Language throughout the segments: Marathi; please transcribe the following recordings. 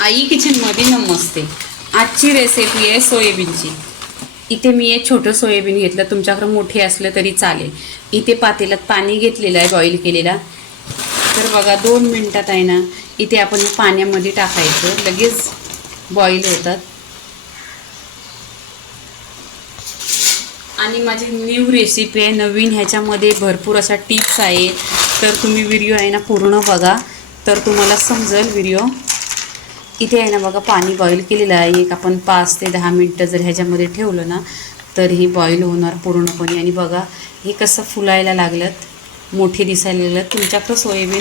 आई किचनमध्ये नमस्ते आजची रेसिपी आहे सोयाबीनची. इथे मी एक छोटं सोयाबीन घेतलं. तुमच्याकडे मोठे असलं तरी चालेल. इथे पातेल्यात पाणी घेतलेलं आहे बॉईल केलेला. तर बघा दोन मिनटात आहे ना इथे आपण पाण्यामध्ये टाकायचं. लगेच बॉईल होतात. आणि माझी न्यू रेसिपी आहे नवीन ह्याच्यामध्ये भरपूर अशा टिप्स आहेत तर तुम्ही व्हिडिओ आहे ना पूर्ण बघा. तर तुम्हाला समजेल व्हिडिओ इथे आहे ना बघा पाणी बॉईल केलेलं आहे. एक आपण पाच ते दहा मिनटं जर ह्याच्यामध्ये ठेवलं ना तर हे बॉईल होणार पूर्णपणे. आणि बघा हे कसं फुलायला लागलं मोठे दिसायला लागलं. तुमच्याकडं सोयाबीन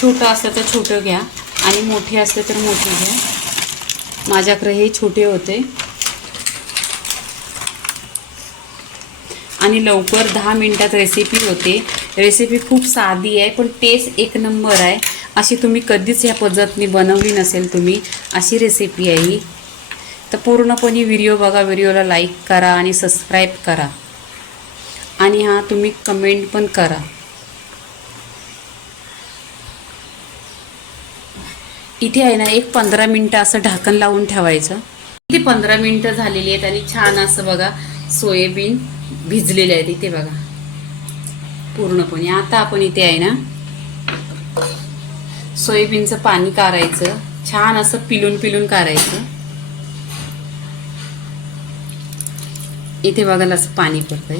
छोटं असलं तर छोटं घ्या. आणि मोठे असलं तर मोठे घ्या. माझ्याकडे हे छोटे होते. आणि लवकर दहा मिनटात रेसिपी होते. रेसिपी खूप साधी आहे पण टेस्ट एक नंबर आहे. अशी तुम्ही कधीच ह्या पद्धतीने बनवली नसेल तुम्ही अशी रेसिपी आहे ही. तर पूर्णपणे व्हिडिओ बघा व्हिडिओला लाईक करा आणि सबस्क्राईब करा. आणि हां तुम्ही कमेंट पण करा. इथे आहे ना एक पंधरा मिनटं असं ढाकण लावून ठेवायचं. इथे पंधरा मिनटं झालेली आहेत आणि छान असं बघा सोयाबीन. भिजलेले आहेत इथे बघा. पूर्णपणे. आता आपण इथे आहे ना सोयाबीनचं पाणी काढायचं छान असं पिलून पिलून काढायचं इथे बघायला असं पाणी पडतंय.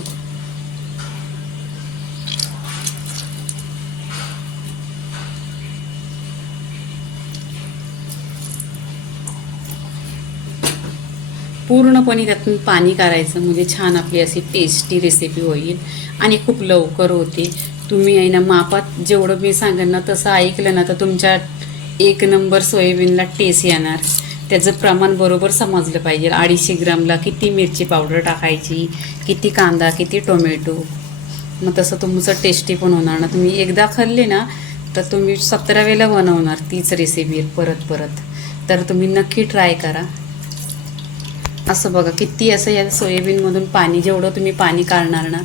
पूर्णपणे त्यातून पाणी काढायचं म्हणजे छान आपली अशी टेस्टी रेसिपी होईल. आणि खूप लवकर होते. तुम्ही आहे ना मापात जेवढं मी सांगेन ना तसं ऐकलं ना तर तुमच्या एक नंबर सोयाबीनला टेस्ट येणार. त्याचं प्रमाण बरोबर समजलं पाहिजे. अडीचशे ग्रामला किती मिरची पावडर टाकायची किती कांदा किती टोमॅटो. मग तसं तुमचं टेस्टी पण होणार ना. तुम्ही एकदा खाल्ले ना तर तुम्ही सतरा वेळेला बनवणार तीच रेसिपी परत परत. तर तुम्ही नक्की ट्राय करा. असं बघा किती असं या सोयाबीनमधून पाणी जेवढं तुम्ही पाणी काढणार ना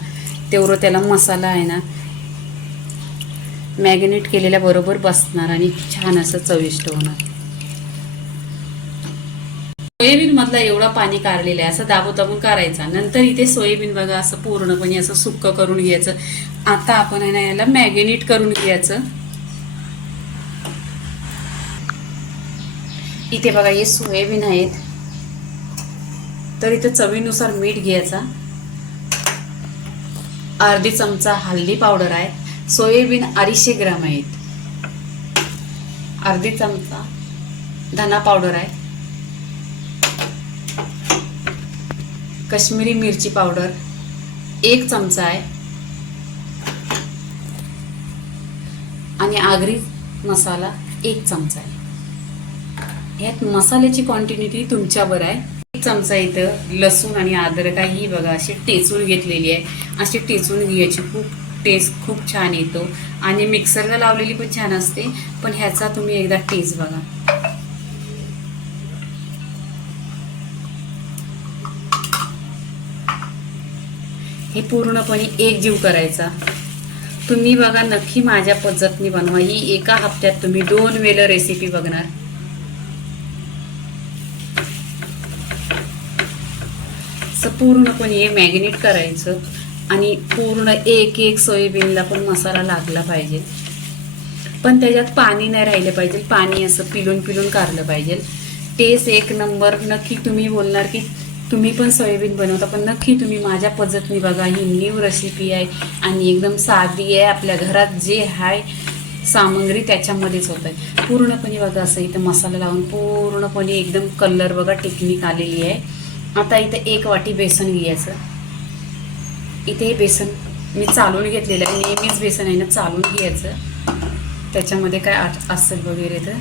तेवढं त्याला मसाला आहे ना मॅगिनेट केलेल्या बरोबर बसणार आणि छान असं चविष्ट होणार. सोयाबीन मधला एवढा पाणी काढलेलं आहे असं दाबून दाबून काढायचा. नंतर इथे सोयाबीन बघा असं पूर्णपणे असं सुक्क करून घ्यायचं. आता आपण आहे ना याला मॅगिनेट करून घ्यायचं. इथे बघा हे सोयाबीन आहेत. तर इथं चवीनुसार मीठ घ्यायचा. अर्धी चमचा हल्दी पावडर आहे. सोयाबीन अडीचशे ग्राम आहेत. अर्धी चमचा धना पावडर आहे. कश्मीरी मिरची पावडर एक चमचा आहे. आणि आगरी मसाला एक चमचा आहे. यात मसाल्याची क्वांटिटी तुमच्यावर आहे. चमचा इथं लसूण आणि अद्रक ही बघा अशी टेचून घेतलेली आहे. अशी टेचून घ्यायची. खूप टेस्ट खूप छान येतो. आणि मिक्सरला लावलेली पण छान असते. पण ह्याचा तुम्ही एकदा टेस्ट बघा. हे पूर्णपणे एकजीव करायचा. तुम्ही बघा नक्की माझ्या पद्धतीने बनवा. ही एका हप्त्यात तुम्ही दोन वेळ रेसिपी बघणार असं पूर्णपणे हे मॅगिनेट करायचं आणि पूर्ण एक एक सोयाबीनला पण मसाला लागला पाहिजे. पण त्याच्यात पाणी नाही राहिलं पाहिजे. पाणी असं पिलून पिलून काढलं पाहिजे. टेस्ट एक नंबर नक्की तुम्ही बोलणार की तुम्ही पण सोयाबीन बनवता पण नक्की तुम्ही माझ्या पद्धतीने बघा. ही न्यू रेसिपी आहे आणि एकदम साधी आहे. आपल्या घरात जे आहे सामग्री त्याच्यामध्येच होत आहे. पूर्णपणे बघा असं इथं मसाला लावून पूर्णपणे एकदम कलर बघा टेक्निक आलेली आहे. आता इथं एक वाटी बेसन घ्यायचं. इथे हे बेसन मी चालून घेतलेलं आहे. नेहमीच बेसन आहे ना चालून घ्यायचं. त्याच्यामध्ये काय आट- असेल वगैरे तर.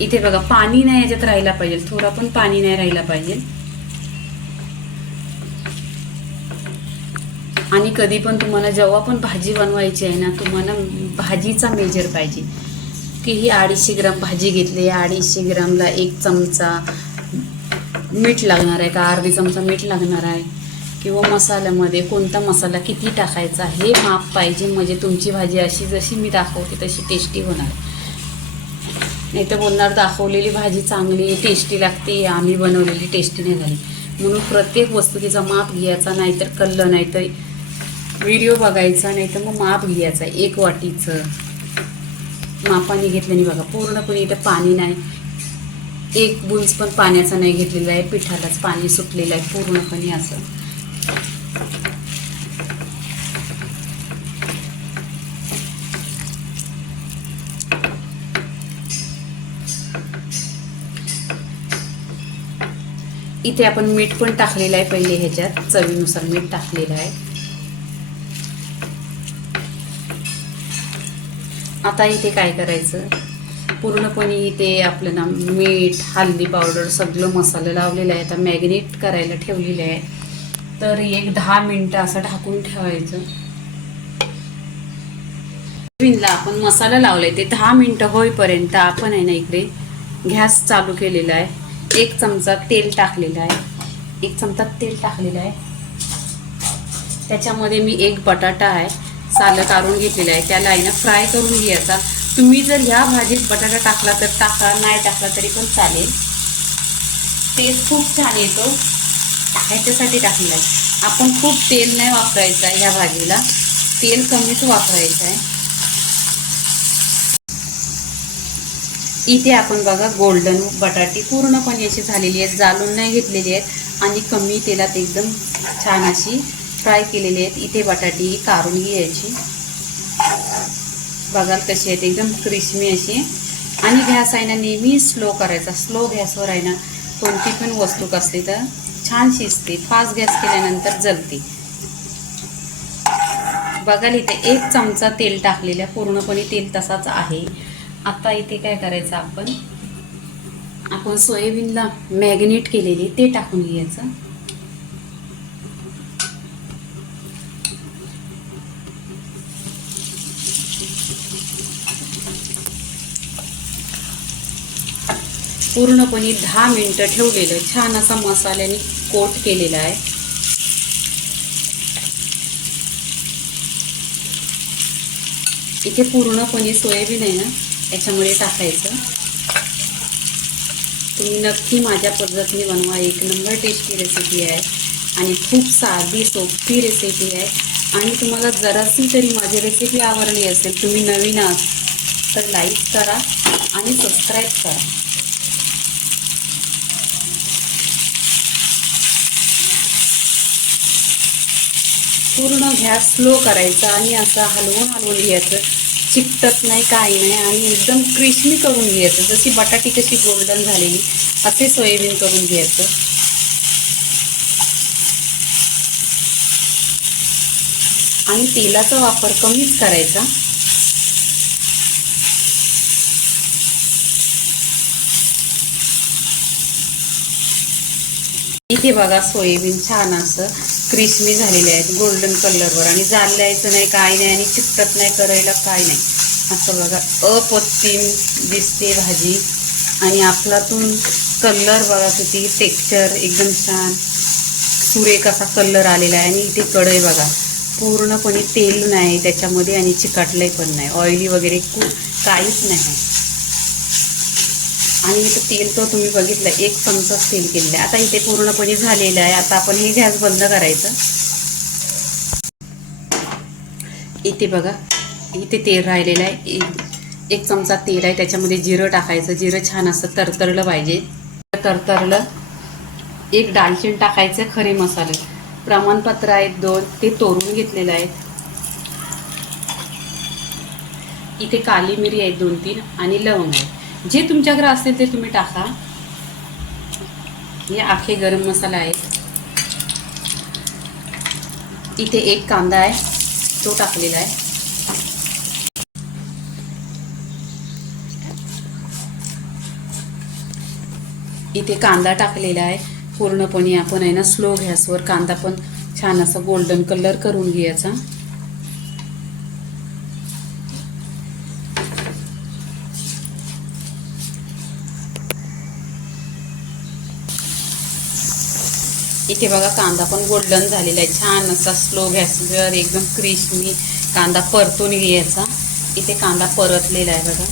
इथे बघा पाणी नाही याच्यात राहायला पाहिजे. थोडा पण पाणी नाही राहायला पाहिजे. आणि कधी पण तुम्हाला जेव्हा पण भाजी बनवायची आहे ना तुम्हाला भाजीचा मेजर पाहिजे. की ही अडीचशे ग्राम भाजी घेतली अडीचशे ग्रामला एक चमचा मीठ लागणार आहे का? अर्धी चमचा मीठ लागणार आहे. किंवा मसाल्यामध्ये कोणता मसाला किती टाकायचा हे माप पाहिजे. म्हणजे तुमची भाजी अशी जशी मी दाखवते तशी टेस्टी होणार. नाही तर बोलणार दाखवलेली भाजी चांगली टेस्टी लागते आम्ही बनवलेली टेस्टी नाही झाली. म्हणून प्रत्येक वस्तू तिचा माप घ्यायचा नाहीतर कल्लं नाही तर व्हिडिओ बघायचा नाही तर मग माप घ्यायचा एक वाटीचं. मापाने घेतलं नाही बघा पूर्णपणे इथं पाणी नाही. एक बुंज पण पाण्याचा नाही घेतलेला आहे पिठालाच पाणी सुटलेलं आहे पूर्णपणे असं. इथे आपण मीठ पण टाकलेलं आहे पहिले ह्याच्यात चवीनुसार मीठ टाकलेलं आहे. आता इथे काय करायचं? पूर्णपणे इथे आपलं ना मीठ हल्दी पावडर सगळं मसाला लावलेला आहे. आता मॅग्नेट करायला ठेवलेलं आहे. तर एक दहा मिनटं असं ढाकून ठेवायचं. विनला आपण मसाला लावलाय. ते दहा मिनटं होईपर्यंत आपण आहे ना इकडे गॅस चालू केलेला आहे. एक चमचा तेल टाकलेलं आहे. एक चमचा तेल टाकलेलं आहे. त्याच्यामध्ये मी एक बटाटा आहे. सालं काढून घेतलेलं आहे. त्याला आहे ना फ्राय करून घ्यायचा. तुम्ही जर ह्या भाजीत बटाटा टाकला तर टाका नाही टाकला तरी पण चालेल. टेस्ट खूप छान येतो. ह्याच्यासाठी टाकलेला आहे आपण खूप तेल नाही वापरायचं आहे ह्या भाजीला. तेल कमीच वापरायचं आहे. इथे आपण बघा गोल्डन बटाटी पूर्णपणे अशी झालेली आहेत जाळून नाही घेतलेली आहेत आणि कमी तेलात एकदम छान अशी फ्राय केलेली आहेत. इथे बटाटी काढून घ्यायची. बघाल कशी आहेत एकदम क्रिस्मी अशी. आणि गॅस आहे ना नेहमी स्लो करायचा. स्लो गॅसवर आहे ना कोणती पण वस्तू कसली तर छान शिजते. फास्ट गॅस केल्यानंतर जलते. बघाल इथे एक चमचा तेल टाकलेलं पूर्णपणे तेल तसाच आहे. आता इथे काय करायचं आपण? आपण सोयाबीनला मॅग्नेट केलेली ते टाकून घ्यायचं. पूर्णपणे दहा मिनटं ठेवलेलं छान असा मसाल्याने कोट केलेला आहे. इथे पूर्णपणे सोयाबीन आहे ना याच्यामध्ये टाकायचं. तुम्ही नक्की माझ्या पद्धतीने बनवा. एक नंबर टेस्टी रेसिपी आहे आणि खूप साधी सोपी रेसिपी आहे. आणि तुम्हाला जराशी तरी माझी रेसिपी आवडली असेल तुम्ही नवीन आहात तर लाईक करा आणि सबस्क्राईब करा. पूर्ण गॅस स्लो करायचा आणि असं हलवून हलवून घ्यायचं. चिकटत नाही काही नाही आणि एकदम क्रिस्मी करून घ्यायचं. जशी बटाटी कशी गोल्डन झालेली असे सोयाबीन करून घ्यायचं. आणि तेलाचा वापर कमीच करायचा. इथे बघा सोयाबीन छान असं क्रिस्मी झालेले आहेत गोल्डन कलरवर आणि जाळायचं नाही काय नाही आणि चिकटत नाही करायला काय नाही. असं बघा अप्रतिम दिसते भाजी. आणि आपलातून कलर बघा किती टेक्स्चर एकदम छान. सुरेख असा कलर आलेला आहे. आणि इथे कढई बघा पूर्णपणे तेल नाही त्याच्यामध्ये आणि चिकटलंय पण नाही. ऑइली वगैरे खूप काहीच नाही. आणि इथं तेल तो तुम्ही बघितलं एक चमचाच तेल केलेलं आहे आता इथे पूर्णपणे झालेलं आहे. आता आपण हे गॅस बंद करायचं. इथे बघा इथे तेल राहिलेलं आहे. एक एक चमचा तेल आहे. त्याच्यामध्ये जिरं टाकायचं. जिरं छान असं तरतरलं पाहिजे. तरतरलं एक दालचिन टाकायचं खरे मसाले. प्रमाणपत्र आहेत दोन. ते तोरून घेतलेलं आहे. इथे काली मिरी आहेत दोन तीन आणि लवंग आहे जे तुमच्याकडे असेल ते तुम्ही टाका. हे आखे गरम मसाला आहे. इथे एक कांदा आहे तो टाकलेला आहे. इथे कांदा टाकलेला आहे. पूर्णपणे आपण आहे ना स्लो गॅसवर कांदा पण छान असा गोल्डन कलर करून घ्यायचा. इथे बघा कांदा पण गोल्डन झालेला आहे. छान असा स्लो गॅसवर एकदम क्रिस्मी कांदा परतून घ्यायचा. इथे कांदा परतलेला आहे बघा.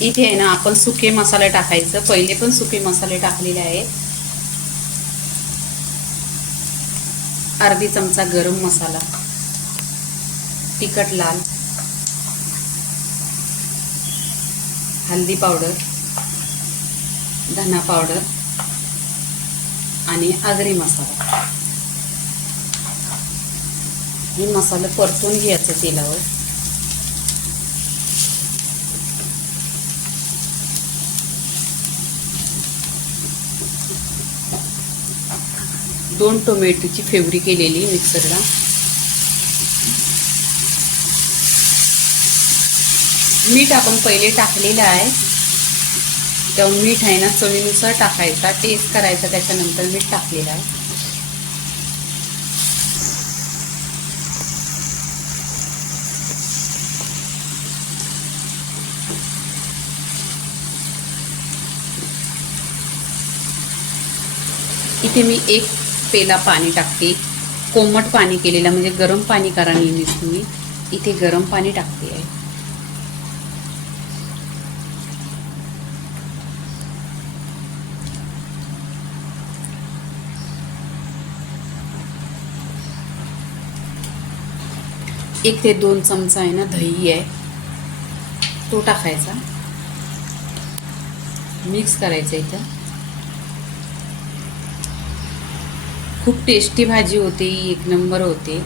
इथे आहे ना आपण सुके मसाले टाकायचं. पहिले पण सुके मसाले टाकलेले आहेत. अर्धी चमचा गरम मसाला. तिखट लाल. हल्दी पावडर. धना पावडर. आणि आगरी मसाला. हे मसाला परतून घ्यायचं तेलावर. दोन टोमॅटोची फेवरी केलेली मिक्सरला. मीठ आपण पहिले टाकलेलं आहे. तेव्हा मीठ आहे ना चवीनुसार टाकायचा टेस्ट करायचा त्याच्यानंतर मीठ टाकलेलं आहे. इथे मी एक पेला पाणी टाकते कोमट पाणी केलेलं म्हणजे गरम पाणी करा नेहमीच तुम्ही. इथे गरम पाणी टाकते आहे. एक ते दोन चमचा आहे ना दही आहे. तो टाकायचा. मिक्स करायचं इथं. खूप टेस्टी भाजी होते एक नंबर होते.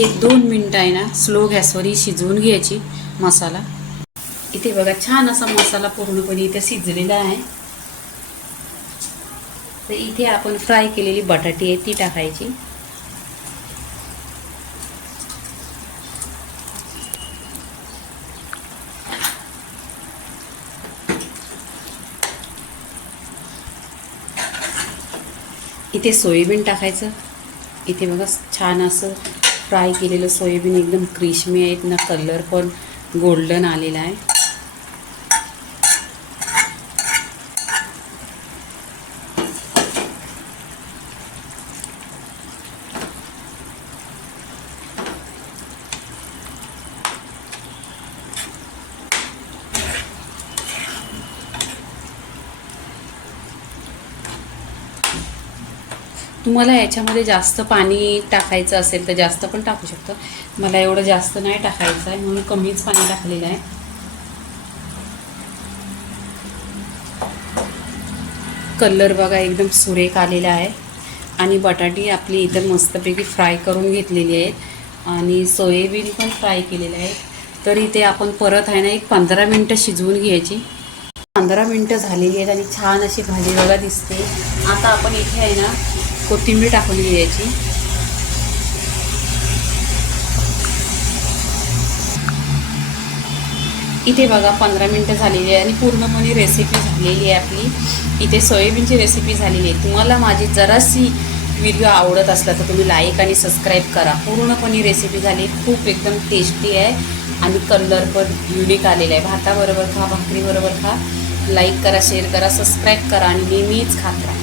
एक दोन मिनटं आहे ना स्लो गॅसवर ही शिजवून घ्यायची मसाला. इथे बघा छान असा मसाला पूर्णपणे इथे शिजलेला आहे. तर इथे आपण फ्राय केलेली बटाटी आहे ती टाकायची. इथे सोयाबीन टाकायचं. इथे बघा छान असं फ्राय केलेलं सोयाबीन एकदम क्रिशमी आहेत. ना कलर पण गोल्डन आलेला आहे. तुम्हाला याच्यामध्ये जास्त पाणी टाकायचं असेल तर जास्त पण टाकू शकतो. मला एवढं जास्त नाही टाकायचं आहे म्हणून कमीच पाणी टाकलेलं आहे. कलर बघा एकदम सुरेख आलेला आहे. आणि बटाटी आपली इथं मस्तपैकी फ्राय करून घेतलेली आहेत आणि सोयाबीन पण फ्राय केलेलं आहे. तर इथे आपण परत आहे ना एक पंधरा मिनटं शिजवून घ्यायची. पंधरा मिनटं झालेली आहेत आणि छान अशी भाजी बघा दिसते. आता आपण इथे आहे ना कोथिंबीर टाकून घ्यायची. इथे बघा पंधरा मिनटं झालेली आहे आणि पूर्णपणे रेसिपी झालेली आहे आपली. इथे सोयाबीनची रेसिपी झालेली आहे. तुम्हाला माझी जराशी व्हिडिओ आवडत असला तर तुम्ही लाईक आणि सबस्क्राईब करा. पूर्णपणे रेसिपी झाली. खूप एकदम टेस्टी आहे आणि कलर पण युनिक आलेला आहे. भाताबरोबर खा भाकरीबरोबर खा. लाईक करा शेअर करा सबस्क्राईब करा आणि नेहमीच खात राहा.